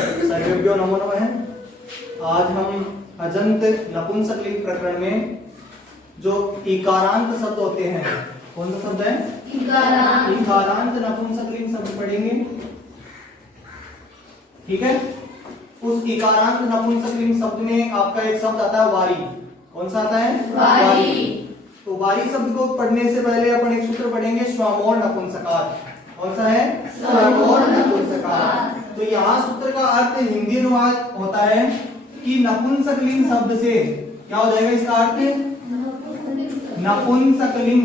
सर्वेभ्यो नमो नमः। आज हम अजंत नपुंसकलिंग प्रकरण में जो इकारांत शब्द होते हैं, कौन सा शब्द है? इकारांत नपुंसकलिंग शब्द पढ़ेंगे। ठीक है, उस इकारांत नपुंसकलिंग शब्द में आपका एक शब्द आता है वारी। कौन सा आता है? वारी। तो वारी शब्द को पढ़ने से पहले अपन एक सूत्र पढ़ेंगे, स्वमोर नपुंसकार। कौन सा है? स्वमोर नपुंसकार। तो यहाँ सूत्र का अर्थ हिंदी अनुवाद होता है कि नपुंसकलिंग शब्द से क्या हो जाएगा इसका अर्थ? नपुंसकलिंग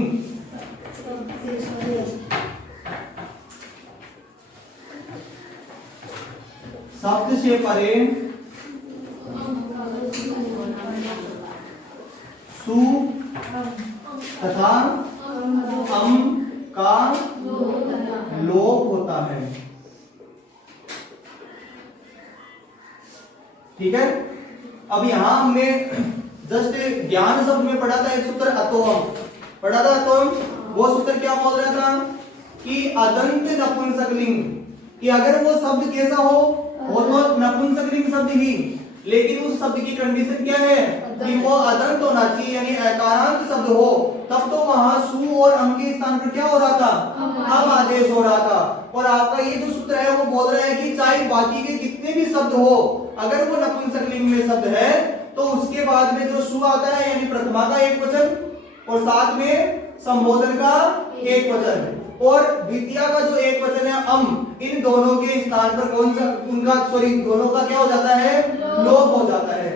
शब्द से परे सु तथा अम का लोप होता है। ठीक है, अब यहां हमने जस्ट ज्ञान शब्द में पढ़ा था एक सूत्र अतोम पढ़ा था। अतोम वो सूत्र क्या बोल रहा था कि अदंत नपुंसकलिंग, कि अगर वो शब्द कैसा हो तो नपुंसकलिंग शब्द ही, लेकिन उस शब्द की कंडीशन क्या है कि वो अदंत होना चाहिए, यानी अकारांत शब्द हो। तब तो वहां सु और अम के स्थान पर क्या हो रहा था? अम आदेश हो रहा था। और आपका ये जो सूत्र है वो बोल रहा है कि चाहे बाकी के कितने भी शब्द हो, अगर वो नपुंसकलिंग में शब्द है तो उसके बाद में जो सु आता है यानी प्रथमा का एक वचन और साथ में संबोधन का एक वचन और द्वितीय का जो एक वचन है अम, इन दोनों के स्थान पर कौन सा उनका दोनों का क्या हो जाता है? लोप हो जाता है।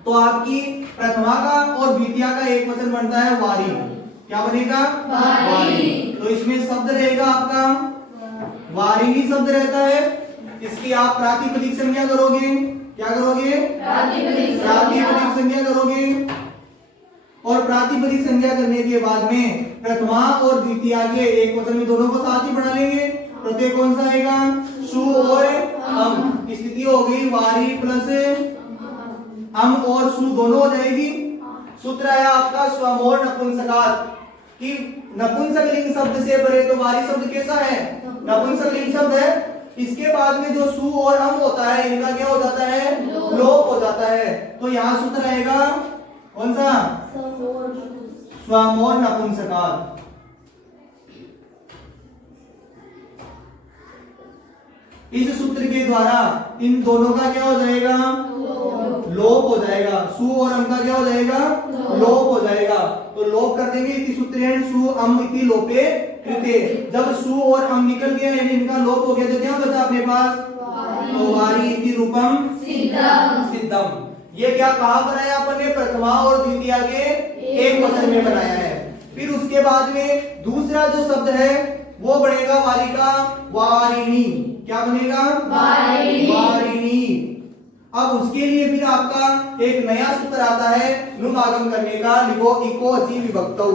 तो आपकी प्रथमा का और द्वितीय का एक वचन बनता है वारी। क्या बनेगा? वारी। तो इसमें शब्द रहेगा आपका वारी ही शब्द रहता है। इसकी आप प्रातिपदिक संज्ञा करोगे। क्या करोगे? प्रातिपदिक संज्ञा करोगे। और प्रातिपदिक संज्ञा करने के बाद में प्रथमा और द्वितीय के एक वचन में दोनों को साथ ही बढ़ा लेंगे। प्रत्यय कौन सा आएगा? सु और अम। स्थिति हो गई वारी प्लस अम और सु दोनों हो जाएगी। सूत्र है आपका स्वमोर नपुंसकार, कि नपुंसकलिंग शब्द से परे तो वारी शब्द कैसा है? नपुंसकलिंग शब्द है। इसके बाद में जो सु और अम होता है इनका क्या हो जाता है? लोप हो जाता है। तो यहाँ सूत्र रहेगा कौन सा? स्वमोर नपुंसकार। इस सूत्र के द्वारा इन दोनों का क्या हो जाएगा? लोप हो जाएगा। सु और अम का क्या हो जाएगा? लोप हो जाएगा। तो लोप कर देंगे, इति सूत्रेण सु अम इति लोपे कृते। जब सु और अम निकल गया यानी इनका लोप हो गया तो क्या बचा अपने पास? तो वारी इति रूपम सिद्धम। ये क्या कहा बनाया अपन ने? प्रथमा और द्वितीय के एक वचन में बनाया है। फिर उसके बाद में दूसरा जो शब्द है वो बनेगा वारी का वारिणी। क्या बनेगा? वारिणी। अब उसके लिए फिर आपका एक नया सूत्र आता है नुम आगम करने का। लिखो इको अचि विभक्तौ।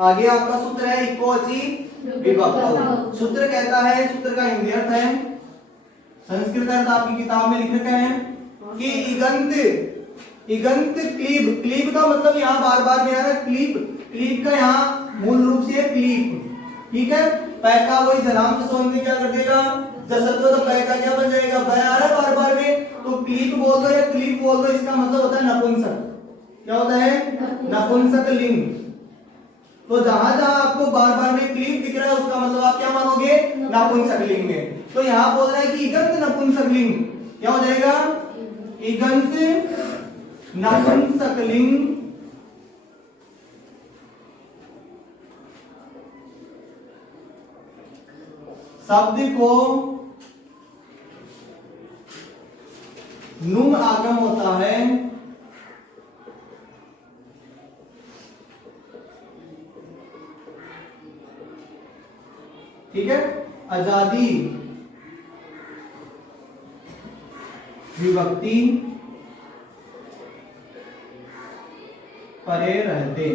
आगे आपका सूत्र है इको अचि विभक्तौ। सूत्र कहता है, सूत्र का हिंदी अर्थ है, संस्कृत अर्थ आपकी किताब में लिख रखा है कि इगंत क्लीब। क्लीब का मतलब यहाँ बार बार में आ रहा है क्लीब। क्लीब का यहाँ मूल रूप से क्लीब। ठीक है, पैका वही जनाम सोन में क्या कर देगा? जसत्व तो पैका क्या बन जाएगा? बै आ रहा है बार बार में, तो क्लीब बोल दो या क्लीब बोल दो, इसका मतलब होता है नपुंसक। क्या होता है? नपुंसकलिंग। तो जहां जहां आपको बार बार में क्लीब दिख रहा है उसका मतलब आप क्या मानोगे? नपुंसकलिंग में। तो यहाँ बोल रहा है कि इगंत नपुंसकलिंग क्या हो जाएगा? इगंत नपुंसकलिंग शब्द को नुम आगम होता है ठीक है, आजादी विभक्ति परे रहते।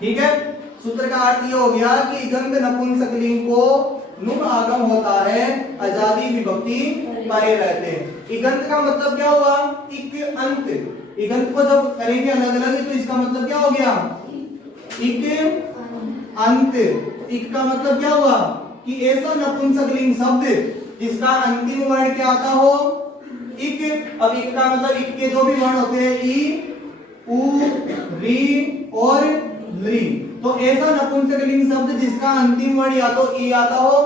ठीक है, सूत्र का अर्थ ये हो गया कि इगंत नपुंसकलिंग को नुम आगम होता है, आजादी विभक्ति परे रहते। इगंत का मतलब क्या हुआ? इक अंत, इगंत को जब करेंगे अलग अलग तो इसका मतलब क्या हो गया, इक अंत। इक का मतलब क्या हुआ कि ऐसा नपुंसकलिंग शब्द जिसका अंतिम वर्ण क्या आता हो, इक। अब इक का मतलब इक के जो भी वर्ण होते हैं ई, उ, री और ली, तो ऐसा नपुंसकलिंग शब्द जिसका अंतिम वर्ण या तो ई आता हो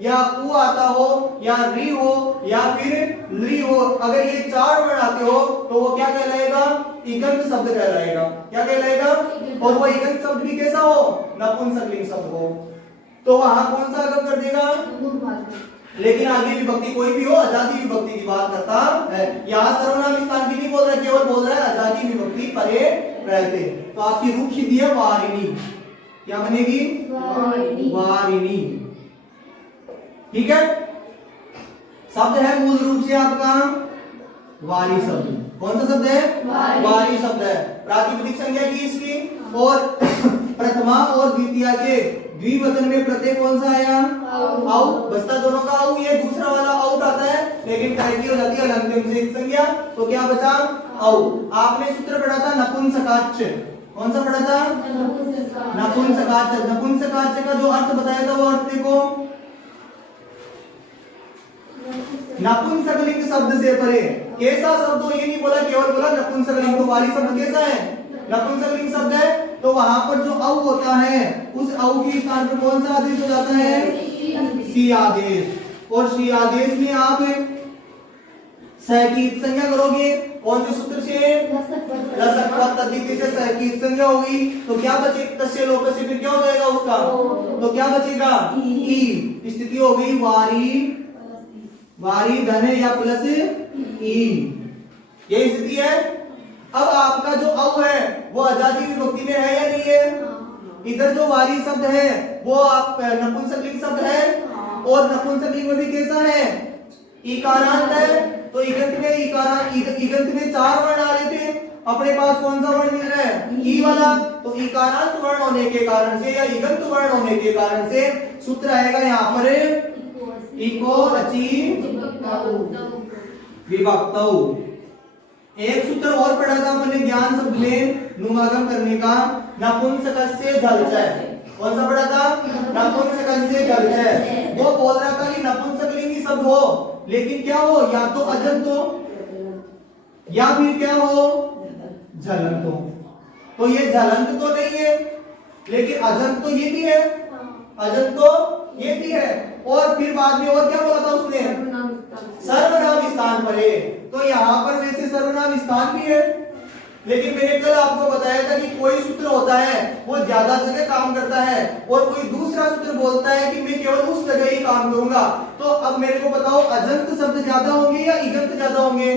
या उ आता हो या री हो या फिर ली हो, अगर ये चार वर्ण आते हो तो वो क्या कहलाएगा, इगंत शब्द कहलाएगा। क्या कहलाएगा, और वो इगंत शब्द भी कैसा हो, नपुंसकलिंग शब्द हो। तो वहां कौन सा आगम कर देगा, लेकिन आगे विभक्ति कोई भी हो, आजादी विभक्ति की बात करता है। यहाँ सर्वनाम स्थान भी नहीं बोल रहा, केवल बोल रहा है आजादी विभक्ति परे रहते। तो आपकी रूप सिद्धि है वारिणी, क्या बनेगी, वारिणी। ठीक है, शब्द है मूल रूप से आपका वारी शब्द। कौन सा शब्द है, वारी शब्द है। प्रातिपदिक संज्ञा की इसकी, और प्रथमा और द्वितीया के द्विवचन में प्रत्यय कौन सा आया, औ। बचता दोनों का औ, ये दूसरा वाला औ आता है, लेकिन कैसी हो जाती है अंतिम से संज्ञा, तो क्या बचा, औ। आपने सूत्र पढ़ा था नपुंसकाच्च, कौन सा पढ़ा था, नपुंसकाच्च। नपुंसकाच्च का जो अर्थ बताया था वो अर्थ देखो, नपुंसकलिंग शब्द से परे। कैसा शब्द हो, ये नहीं बोला, केवल बोला नपुंसकलिंग। तो वाली शब्द कैसा है, नपुंसकलिंग शब्द है, तो वहां पर जो औ होता है उस औ के स्थान पर कौन सा आदेश हो जाता है, सी आदेश। और सी आदेश में आप सह की संज्ञा करोगे, कौन से सूत्र से, रसक तद्धिति से सह की संज्ञा होगी, तो क्या बचे, तस्य लोप से फिर क्या हो जाएगा उसका, तो क्या बचेगा, ई। स्थिति हो गई वारी, वारी धन या प्लस ई, ये स्थिति है। अब आपका जो औ है वो आजादी विभक्ति में है या नहीं है, इधर जो वारी शब्द है वो आप नपुंसकलिंग शब्द है, और नपुंसकलिंग में भी कैसा है, इकारांत है। तो इगंत में इकारांत, इगंत में चार वर्ण आ रहे थे, अपने पास कौन सा वर्ण मिल रहा है, ई वाला। तो इकारांत वर्ण होने के कारण से या इगंत वर्ण होने के कारण से सूत्र आएगा यहाँ पर इको अची विभक्तौ। एक सूत्र और पढ़ा था अपने ज्ञान शब्द में नुमागम करने का, नपुंसकस्य झलचय। कौन सा पढ़ा था, नपुंसकस्य झलचय। वो बोल रहा था कि नपुंसकलिंगी शब्द हो, लेकिन क्या हो, या तो अजंत हो या फिर क्या हो, झलंत हो। तो ये झलंत तो नहीं है, लेकिन अजंत तो ये भी है, अजंत तो ये भी है। और फिर बाद में और क्या बोला था उसने, सर्वनाम स्थान पर है। तो यहाँ पर वैसे सर्वनाम स्थान भी है, लेकिन मैंने कल आपको बताया था कि कोई सूत्र होता है वो ज्यादा जगह काम करता है, और कोई दूसरा सूत्र बोलता है कि मैं केवल उस जगह ही काम करूंगा। तो अब मेरे को बताओ, अजंत शब्द ज्यादा होंगे या इगंत ज्यादा होंगे,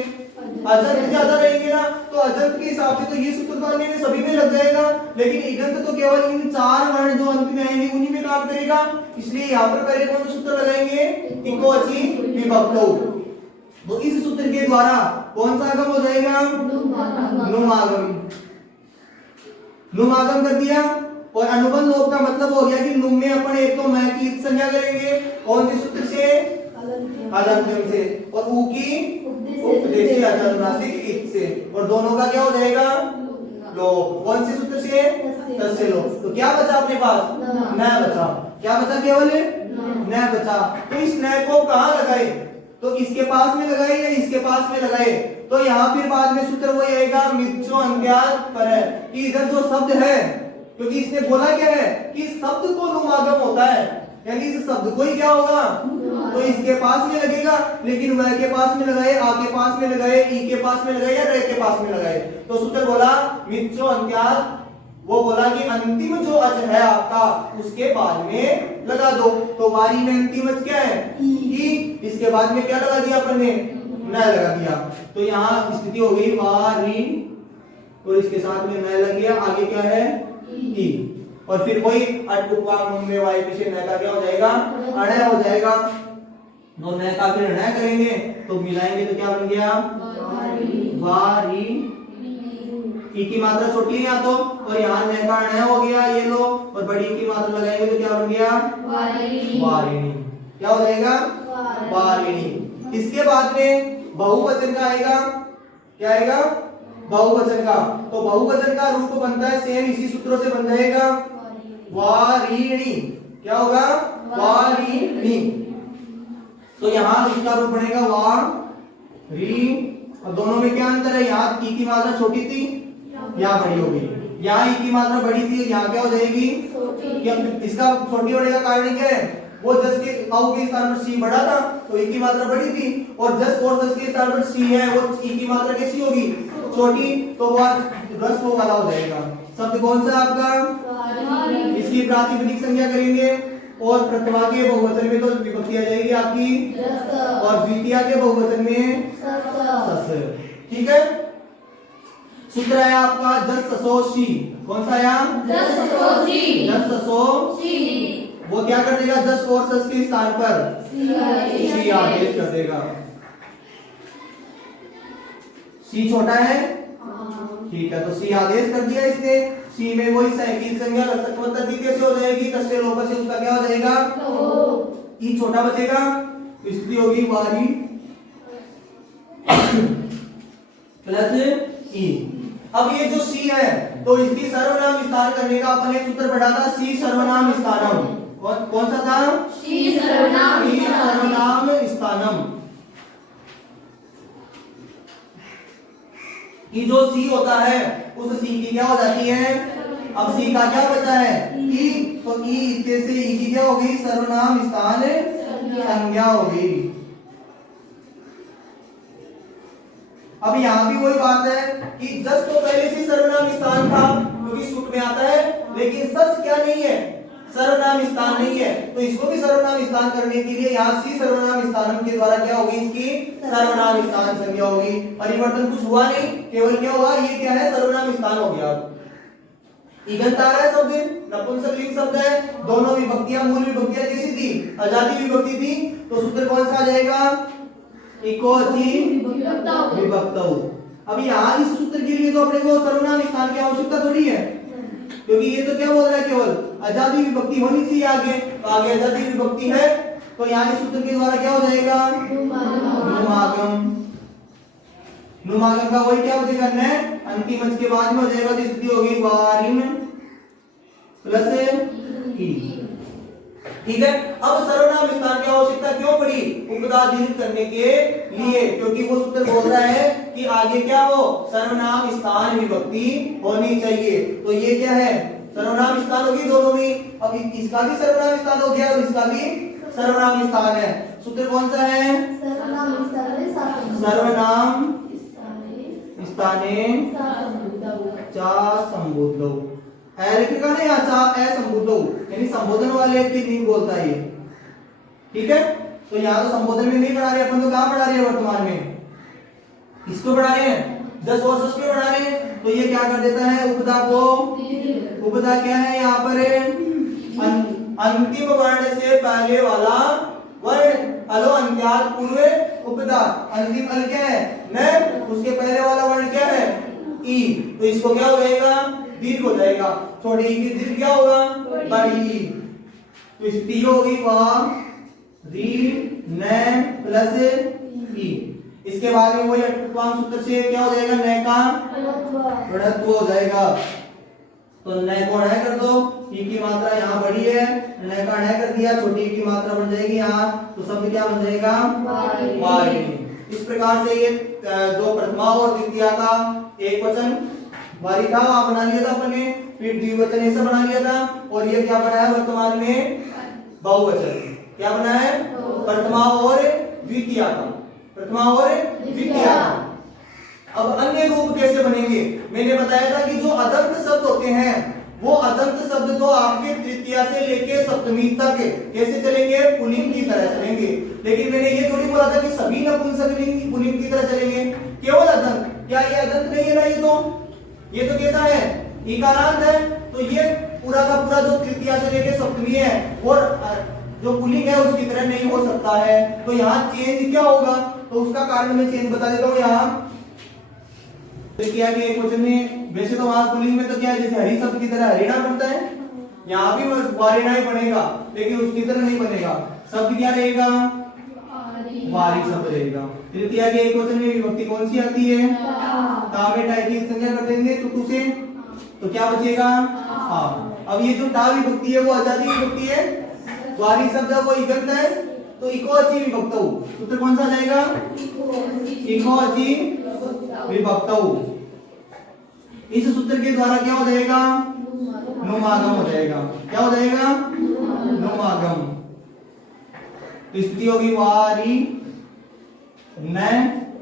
अजंत ज्यादा रहेंगे ना। तो अजंत के हिसाब से तो ये सूत्र मानने में सभी में लग जाएगा, लेकिन इगंत तो केवल इन चार वर्ण जो अंत में आएंगे उन्हीं में काम करेगा। इसलिए यहाँ पर पहले कौन सा सूत्र लगाएंगे, इको अची विभक्तौ। तो इस सूत्र के द्वारा कौन सा आगम हो जाएगा, नुमागम। नुमागम कर दिया, और अनुबंध लोप का मतलब हो गया कि नुम में अपन एक तो मैं की संज्ञा करेंगे, कौन से सूत्र से, अलंत्यम से, और ऊ की उपदेशी अनुनासिक इत से, और दोनों का क्या हो जाएगा, लोप। कौन से सूत्र से, तस्य लोप। तो क्या बचा अपने पास, न बचा। क्या बचा, केवल न बचा। तो इस न को कहां लगाए, तो इसके पास में लगाए या इसके पास में लगाए। तो यहाँ फिर बाद में सूत्र वही आएगा, मिच्छो अन्त्यात् परः, कि इधर जो शब्द है, क्योंकि इसने बोला क्या है कि शब्द को नुमागम होता है, यानी इस शब्द को ही क्या होगा, तो इसके पास में लगेगा। लेकिन वह के पास में लगाए, आ के पास में लगाए, ई के पास में लगाए या रे के पास में लगाए। तो सूत्र बोला मिच्छो अन्त्यात्, वो बोला कि अंतिम जो अच है आपका उसके बाद में लगा दो। तो वारी में अंतिम अच क्या है, ई। इसके बाद में क्या लगा दिया अपन ने, न लगा दिया। तो यहाँ स्थिति हो गई वारी, और इसके साथ में न लग गया, आगे क्या है, ई। और फिर वही अट उपवाम में वाई पीछे न का क्या हो जाएगा, अणय हो जाएगा। और न का फिर अणय करेंगे तो मिलाएंगे तो क्या बन गया, वारी। ई की मात्रा छोटी है यहाँ तो, और यहाँ न का अणय हो गया, ये लो, और बड़ी की मात्रा लगाएंगे तो क्या बन गया, वारिणी। क्या हो जाएगा, वारिणी। इसके बाद में बहुवचन का आएगा, क्या आएगा, बहुवचन का। तो बहुवचन का रूप बनता है सेम इसी सूत्रों से बन जाएगा वारिणी। क्या होगा? वारिणी। तो यहां इसका रूप बनेगा वा री। और दोनों में क्या अंतर है? यहाँ ई की मात्रा छोटी थी, यहाँ बड़ी होगी। यहाँ ई की मात्रा बड़ी थी, यहाँ क्या हो जाएगी? इसका छोटी होने का कारण क्या है? वो जस के औ के स्थान पर सी बड़ा था तो ई की मात्रा बड़ी थी, और जस और जस के स्थान पर सी है वो ई की मात्रा कैसी होगी? छोटी। तो वह रस वो वाला हो जाएगा। शब्द कौन सा आपका? इसकी प्रातिपदिक संज्ञा करेंगे, और प्रथमा के बहुवचन में तो विभक्ति आ जाएगी आपकी, और द्वितीय के बहुवचन में सस। ठीक है। सूत्र है आपका जस ससो सी। कौन सा आया? जस ससो सी। जस ससो सी। वो क्या कर देगा? जस और सस के स्थान पर सी आदेश कर देगा। सी छोटा है, ठीक है, तो सी आदेश कर दिया इसने। सी में वही सैकिल संज्ञा लसकवत्ती कैसे हो जाएगी? कष्टे लोप से उसका क्या हो जाएगा? ई छोटा बचेगा, स्थिति होगी वारी प्लस ई। अब ये जो सी है तो इसकी सर्वनाम विस्तार करने का अपन एक सूत्र पढ़ा था, सी सर्वनाम स्थानम। कौन सा था? सी सर्वनाम स्थानम। ये जो सी होता है उस सी की क्या हो जाती है? अब सी का क्या बचा है? ई। तो ई इतने से ई की क्या होगी? सर्वनाम स्थान संज्ञा होगी। अब यहाँ भी वही बात है कि जस तो पहले से सर्वनाम स्थान था क्योंकि सूत्र में आता है, लेकिन सस क्या नहीं है? सर्वनाम स्थान नहीं है। तो इसको भी सर्वनाम स्थान करने के लिए यहाँ सी सर्वनाम स्थानम के द्वारा क्या होगी? इसकी सर्वनाम स्थान संज्ञा होगी। परिवर्तन कुछ हुआ नहीं, केवल क्या हुआ? ये क्या है? सर्वनाम स्थान हो गया। इगंतार है शब्द, नपुंसकलिंग शब्द है, दोनों विभक्तियां मूल विभक्तियां कैसी थी? अजाति विभक्ति थी। तो सूत्र कौन सा आ जाएगा? इकोची विभक्तौ। अब यहाँ इस सूत्र के लिए तो अपने को सर्वनाम स्थान की आवश्यकता थोड़ी है, क्योंकि ये तो क्या बोल रहा है? केवल अजाति विभक्ति होनी चाहिए आगे। तो आगे अजाति विभक्ति है, तो यहाँ इस सूत्र के द्वारा क्या हो जाएगा? नुमागम। नुमागम का वही क्या हो जाएगा? न अंतिम अंश के बाद में हो जाएगा, तो स्थिति होगी वारिन प्लस ई। ठीक है। अब सर्वनाम स्थान की आवश्यकता क्यों पड़ी? उपदा दीर्घ करने के लिए, क्योंकि वो सूत्र बोल रहा है कि आगे क्या हो? सर्वनाम स्थान विभक्ति होनी चाहिए। तो ये क्या है? सर्वनाम स्थान होगी दोनों में। अब इसका भी सर्वनाम स्थान हो गया और इसका भी सर्वनाम स्थान है। सूत्र कौन सा है? सर्वनाम स्थाने चा संबोधौ। लिखेगा ना यहाँ चा ए संबोधौ, यानी संबोधन वाले की नहीं बोलता ये। ठीक है। तो यहाँ तो संबोधन में नहीं पढ़ा रहे अपन, तो कहाँ पढ़ा रहे हैं वर्तमान में? इसको पढ़ा रहे हैं, जस और सस पे पढ़ा रहे हैं। तो ये क्या कर देता है? उपदा को, उपदा क्या है यहाँ पर? अंतिम वर्ण से पहले वाला वर्ण। अलो अंत्यात पूर्व उपदा। अंतिम अल क्या है? न। उसके पहले वाला वर्ण क्या है? ई। तो इसको क्या हो जाएगा? दीर्घ हो जाएगा। छोटी ई की दीर्घ क्या होगा? बड़ी ई। तो स्थिति होगी वह री न प्लस ई। इसके बाद में वही अटकवांग सूत्र से क्या हो जाएगा? न का बढ़त्व हो जाएगा। तो न को न कर दो, ई की मात्रा यहाँ बड़ी है, न का न कर दिया, छोटी की मात्रा बन जाएगी यहाँ। तो शब्द क्या बन जाएगा? वारिणी। इस प्रकार से ये जो प्रथमा और द्वितीय का एक वचन वारी था वहां बना लिया था अपने, फिर द्विवचन ऐसा बना लिया था, और ये क्या बनाया वर्तमान में? बहुवचन। क्या बना है? प्रथमा और द्वितीय का। प्रथमा और द्वितीय का। अब अन्य रूप कैसे बनेंगे? मैंने बताया था कि जो अदंत शब्द होते हैं वो अदंत शब्द तो आपके तृतीय से लेके सप्तमी तक कैसे चलेंगे? पुल्लिंग की तरह चलेंगे। लेकिन मैंने ये थोड़ी बोला था कि सभी नपुंसकलिंग पुल्लिंग की तरह चलेंगे, केवल अदंत। क्या ये अदंत नहीं है ना? ये तो कैसा है? इकारांत है। तो ये पूरा का पूरा जो तृतीय से लेके सप्तमी है और जो पुल्लिंग है उसकी तरह नहीं हो सकता है। तो यहाँ चेंज क्या होगा? तो उसका कारण मैं चेंज बता देता हूँ। यहाँ तृतीय के एक वचन में वैसे तो वहां पुल्लिंग में तो क्या है? जैसे हरि शब्द की तरह हरिणा बनता है, यहाँ भी वारिणा ही बनेगा, लेकिन उसकी तरह नहीं बनेगा। शब्द क्या रहेगा? वारी शब्द रहेगा। तृतीया के एक वचन में विभक्ति कौन सी आती है? ता में टाई की संज्ञा कर देंगे टू से, तो क्या बचेगा? हाँ। अब ये जो टा विभक्ति है वो अजाति विभक्ति है, वारी शब्द वो इगंत है, तो इकोअची विभक्तौ सूत्र कौन सा आ जाएगा? इकोअची विभक्तौ। इस सूत्र के द्वारा क्या हो जाएगा? नुमागम हो जाएगा। क्या हो जाएगा? नुमागम। तो स्थिति होगी वारी न,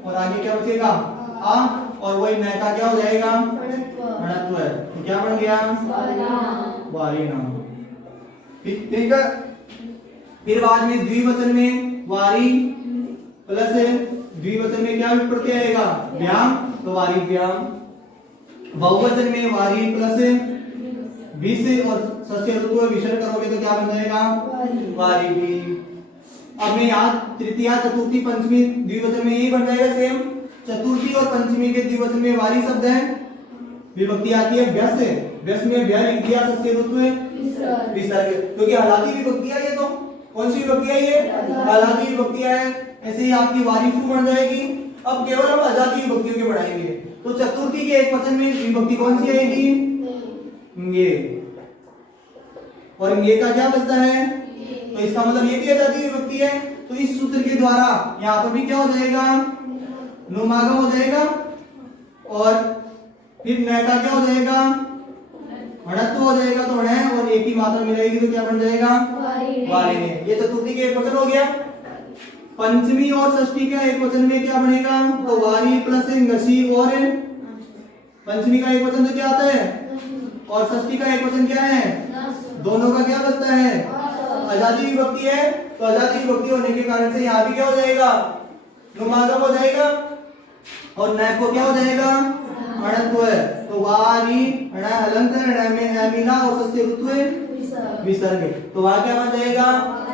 और आगे क्या बचेगा? आ, और वही न का क्या हो जाएगा? णत्व है, तो क्या बन गया? वारी नाम। ठीक है। फिर बाद में द्विवचन में वारी प्लस द्विवचन में क्या प्रत्यय आएगा? व्याम, तो वारी व्याम। बहुवचन में वारी प्लस विष और षष्ठी ऋतु विसर्ग करोगे तो क्या बन जाएगा? वारी भी। अब में यहाँ तृतीया चतुर्थी पंचमी द्विवचन में यही बन जाएगा सेम। चतुर्थी और पंचमी के द्विवचन में वारी शब्द है, विभक्ति आती है व्यस्त, व्यस्त में व्य लिख दिया, षष्ठी ऋतु विसर्ग, क्योंकि हलाती विभक्ति है ये। तो कौन सी विभक्ति है ये? हलाती विभक्ति है। ऐसे ही आपकी वारी फू बन जाएगी। अब केवल हम अजाती विभक्तियों के बढ़ाएंगे। तो चतुर्थी के एक वचन में विभक्ति कौन सी आएगी? ये, और ये का क्या बचता है? तो इसका मतलब ये भी अजाती विभक्ति है। तो इस सूत्र के द्वारा यहाँ पर भी क्या हो जाएगा? नुमागम हो जाएगा, और फिर न का क्या हो जाएगा? णत्व हो जाएगा। तो ण और एक ही मात्रा मिलेगी तो क्या बन जाएगा? वारी ने। ये चतुर्थी के एक वचन हो गया। पंचमी और षष्ठी का एक वचन में क्या बनेगा? तो वारी प्लस ngसी, और पंचमी का एक वचन तो क्या आता है? और षष्ठी का एक वचन क्या है? दोनों का क्या बचता है? अजाती विभक्ति है। तो अजाती विभक्ति होने के कारण से यहाँ भी क्या हो जाएगा? नुमागम हो जाएगा, और न को क्या हो जाएगा? णत्व है। तो वारी ण हलंत, ण में है मिला, और षष्ठी ऋतु विसर्ग, तो वहां क्या बन जाएगा?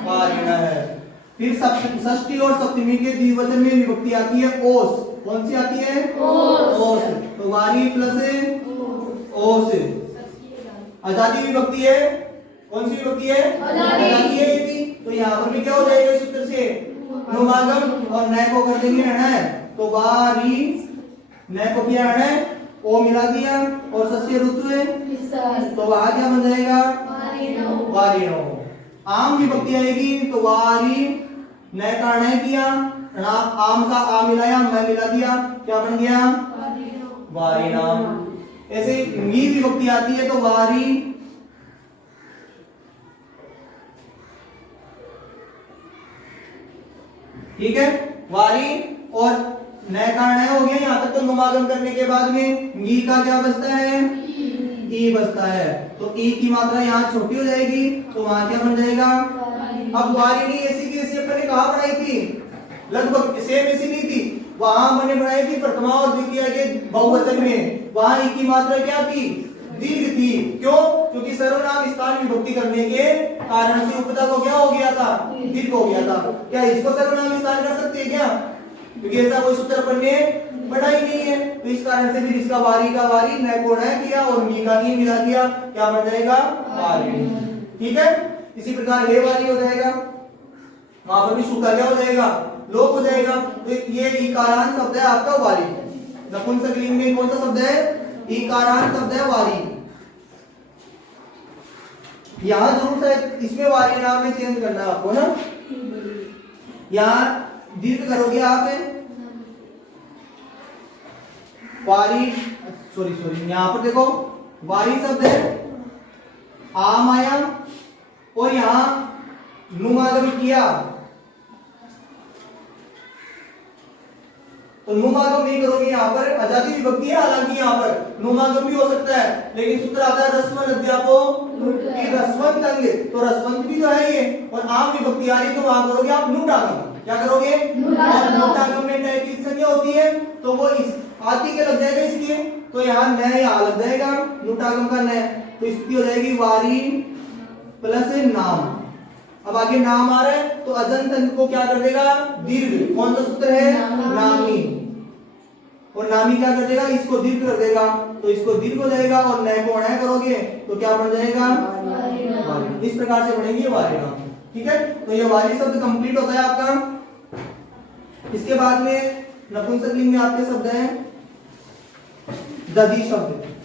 वारिण है। फिर षष्ठी और सप्तमी के द्विवचन में विभक्ति आती है ओस। कौन सी आती है? ओस। तो वारी प्लस ओस अजाती विभक्ति है। कौन सी विभक्ति है? अजाती है ये भी। तो यहाँ पर भी क्या हो जाएगा इस सूत्र से? नुमागम, और न को कर देंगे ण, तो वारी न को किया ण, ओ मिला दिया, और षष्ठी ऋतु है, तो वहां क्या बन जाएगा? वारिणो। आम विभक्ति आएगी तो वारी न का ण किया, आम का आ मिलाया, मैं मिला दिया, क्या बन गया? वारिणाम। ऐसे नी विभक्ति आती है तो वारी ठीक है, वारी और न का ण हो गया। यहाँ तक तो नुमागम करने के बाद में नी का क्या बचता है? ई बचता है। तो ई की मात्रा यहाँ छोटी हो जाएगी, तो वहां क्या बन जाएगा? अब वारिणी ऐसी की ऐसी अपने कहा बनाई थी, लगभग सेम ऐसी नहीं थी। वहां मैंने बनाई थी प्रथमा और द्वितीय के बहुवचन में, वहां ई की मात्रा क्या थी? दीर्घ थी। क्यों? क्योंकि सर्वनाम स्थान विभक्ति करने के कारण से उपदा को क्या हो गया था? दीर्घ हो गया था। क्या इसको सर्वनाम स्थान कर सकते हैं क्या? क्योंकि ऐसा कोई सूत्र अपन ने पढ़ा ही नहीं है। तो इस कारण से फिर इसका वारी का वारी न को न किया और नी का नी मिला दिया, क्या बन जाएगा? वारी। ठीक है, इसी प्रकार हे वारी हो जाएगा। वहां पर भी सूखा क्या हो जाएगा? लोप हो जाएगा। तो ये इकारांत शब्द है आपका वारी। नपुंसकलिंग में कौन सा शब्द है? इकारांत शब्द है वारी। यहां जरूर से इसमें वारी नाम में चेंज करना है आपको ना। यहां दीर्घ करोगे आप वारी, सॉरी यहां पर देखो वारी शब्द है, आम आया और यहां नुमागम किया, तो नुमागम नहीं करोगे। यहाँ पर अजाती विभक्ति है, हालांकि यहाँ पर नुमागम भी हो सकता है, लेकिन सूत्र आता है रस्वन अध्यापो रस्वंत अंग, तो रस्वंत भी तो है ये, और आम विभक्ति आ रही तो वहां करोगे आप नुटागम। क्या करोगे? और नुटागम में टाइप की संज्ञा होती है तो वो इस आदि के लग जाएगा इसके, तो यहाँ न यहाँ लग जाएगा नुटागम का न, तो इसकी हो जाएगी वारी प्लस नाम। अब आगे नाम आ रहा है तो अजंत अंग को क्या कर देगा? दीर्घ। कौन सा सूत्र है? नामी। और नामी क्या कर देगा? इसको दीर्घ कर देगा, तो इसको दीर्घ हो जाएगा, और न को ण करोगे तो क्या बन जाएगा? वारी। इस प्रकार से बनेगी वारी नाम। ठीक है, तो ये वारी शब्द कंप्लीट होता है आपका। इसके बाद में नपुंसकलिंग में आपके शब्द हैं दधी शब्द।